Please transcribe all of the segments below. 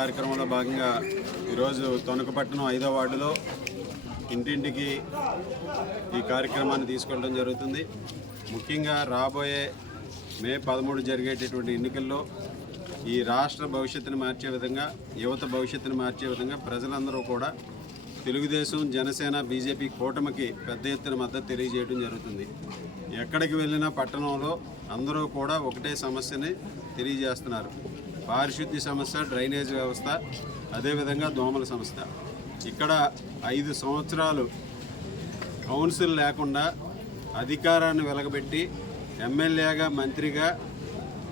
కార్యక్రమంలో భాగంగా ఈరోజు తొనకపట్నం ఐదో వార్డులో ఇంటింటికి ఈ కార్యక్రమాన్ని తీసుకెళ్ళడం జరుగుతుంది. ముఖ్యంగా రాబోయే మే పదమూడు జరిగేటటువంటి ఎన్నికల్లో ఈ రాష్ట్ర భవిష్యత్తును మార్చే విధంగా యువత భవిష్యత్తును మార్చే విధంగా ప్రజలందరూ కూడా తెలుగుదేశం జనసేన బీజేపీ కూటమికి పెద్ద ఎత్తున మద్దతు తెలియజేయడం జరుగుతుంది. ఎక్కడికి వెళ్ళినా పట్టణంలో అందరూ కూడా ఒకటే సమస్యని తెలియజేస్తున్నారు. పారిశుద్ధ్య సమస్య డ్రైనేజ్ వ్యవస్థ అదేవిధంగా దోమల సమస్య ఇక్కడ ఐదు సంవత్సరాలు కౌన్సిల్ లేకుండా అధికారాన్ని వెలగబెట్టి ఎమ్మెల్యేగా మంత్రిగా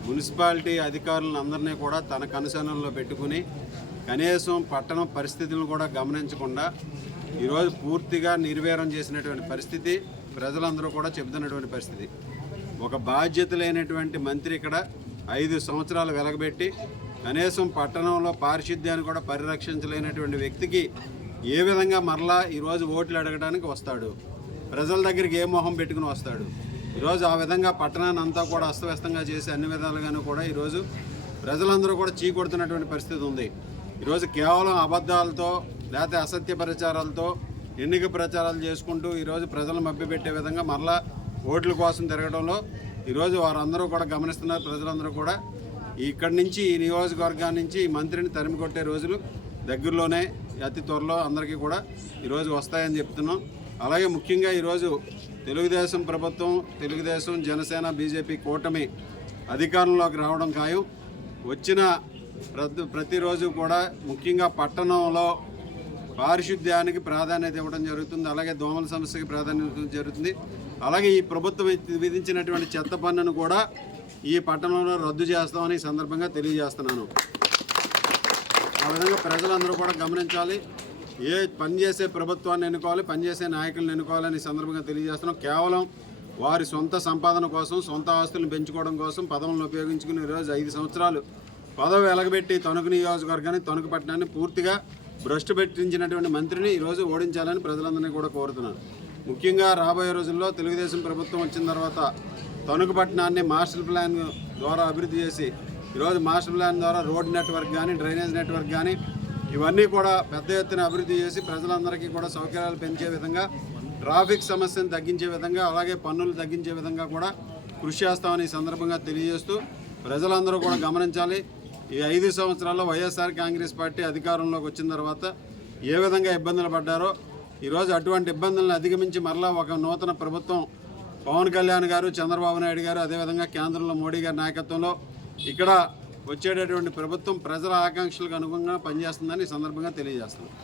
మున్సిపాలిటీ అధికారులను అందరినీ కూడా తన కనుసనల్లో పెట్టుకుని కనీసం పట్టణ పరిస్థితులను కూడా గమనించకుండా ఈరోజు పూర్తిగా నిర్వీరం చేసినటువంటి పరిస్థితి ప్రజలందరూ కూడా చెబుతున్నటువంటి పరిస్థితి. ఒక బాధ్యత లేనటువంటి మంత్రి ఇక్కడ ఐదు సంవత్సరాలు వెలగబెట్టి కనీసం పట్టణంలో పారిశుద్ధ్యాన్ని కూడా పరిరక్షించలేనటువంటి వ్యక్తికి ఏ విధంగా మరలా ఈరోజు ఓట్లు అడగడానికి వస్తాడు? ప్రజల దగ్గరికి ఏ మొహం పెట్టుకుని వస్తాడు? ఈరోజు ఆ విధంగా పట్టణాన్ని అంతా కూడా అస్తవ్యస్తంగా చేసి అన్ని విధాలుగాను కూడా ఈరోజు ప్రజలందరూ కూడా చీకొడుతున్నటువంటి పరిస్థితి ఉంది. ఈరోజు కేవలం అబద్ధాలతో లేకపోతే అసత్య ప్రచారాలతో ఎన్నిక ప్రచారాలు చేసుకుంటూ ఈరోజు ప్రజలను మభ్యపెట్టే విధంగా మరలా ఓట్ల కోసం తిరగడంలో ఈరోజు వారందరూ కూడా గమనిస్తున్నారు ప్రజలందరూ కూడా. ఇక్కడి నుంచి ఈ నియోజకవర్గం నుంచి ఈ మంత్రిని తరిమి కొట్టే రోజులు దగ్గరలోనే అతి త్వరలో అందరికీ కూడా ఈరోజు వస్తాయని చెప్తున్నాం. అలాగే ముఖ్యంగా ఈరోజు తెలుగుదేశం ప్రభుత్వం తెలుగుదేశం జనసేన బీజేపీ కూటమి అధికారంలోకి రావడం ఖాయం. వచ్చిన ప్రతి ప్రతిరోజు కూడా ముఖ్యంగా పట్టణంలో పారిశుద్ధ్యానికి ప్రాధాన్యత ఇవ్వడం జరుగుతుంది అలాగే దోమల సమస్యకి ప్రాధాన్యత ఇవ్వడం జరుగుతుంది. అలాగే ఈ ప్రభుత్వం విధించినటువంటి చెత్త పన్నును కూడా ఈ పట్టణంలో రద్దు చేస్తామని ఈ సందర్భంగా తెలియజేస్తున్నాను. ఆ విధంగా ప్రజలందరూ కూడా గమనించాలి. ఏ పనిచేసే ప్రభుత్వాన్ని ఎన్నుకోవాలి పనిచేసే నాయకులను ఎన్నుకోవాలని సందర్భంగా తెలియజేస్తున్నాం. కేవలం వారి సొంత సంపాదన కోసం సొంత ఆస్తులను పెంచుకోవడం కోసం పదవులను ఉపయోగించుకుని ఈరోజు ఐదు సంవత్సరాలు పదవి వెలగబెట్టి తణుకు నియోజకవర్గాన్ని తణుకు పట్టణాన్ని పూర్తిగా భ్రష్టు పెట్టించినటువంటి మంత్రిని ఈరోజు ఓడించాలని ప్రజలందరినీ కూడా కోరుతున్నాను. ముఖ్యంగా రాబోయే రోజుల్లో తెలుగుదేశం ప్రభుత్వం వచ్చిన తర్వాత తణుకు పట్టణాన్ని మాస్టర్ ప్లాన్ ద్వారా అభివృద్ధి చేసి ఈరోజు మాస్టర్ ప్లాన్ ద్వారా రోడ్ నెట్వర్క్ కానీ డ్రైనేజ్ నెట్వర్క్ కానీ ఇవన్నీ కూడా పెద్ద ఎత్తున అభివృద్ధి చేసి ప్రజలందరికీ కూడా సౌకర్యాలు పెంచే విధంగా ట్రాఫిక్ సమస్యను తగ్గించే విధంగా అలాగే పన్నులు తగ్గించే విధంగా కూడా కృషి చేస్తామని ఈ సందర్భంగా తెలియజేస్తూ ప్రజలందరూ కూడా గమనించాలి. ఈ ఐదు సంవత్సరాల్లో వైఎస్ఆర్ కాంగ్రెస్ పార్టీ అధికారంలోకి వచ్చిన తర్వాత ఏ విధంగా ఇబ్బందులు పడ్డారో ఈరోజు అటువంటి ఇబ్బందులను అధిగమించి మరలా ఒక నూతన ప్రభుత్వం పవన్ కళ్యాణ్ గారు చంద్రబాబు నాయుడు గారు అదేవిధంగా కేంద్రంలో మోడీ గారి నాయకత్వంలో ఇక్కడ వచ్చేటటువంటి ప్రభుత్వం ప్రజల ఆకాంక్షలకు అనుగుణంగా పనిచేస్తుందని ఈ సందర్భంగా తెలియజేస్తున్నాం.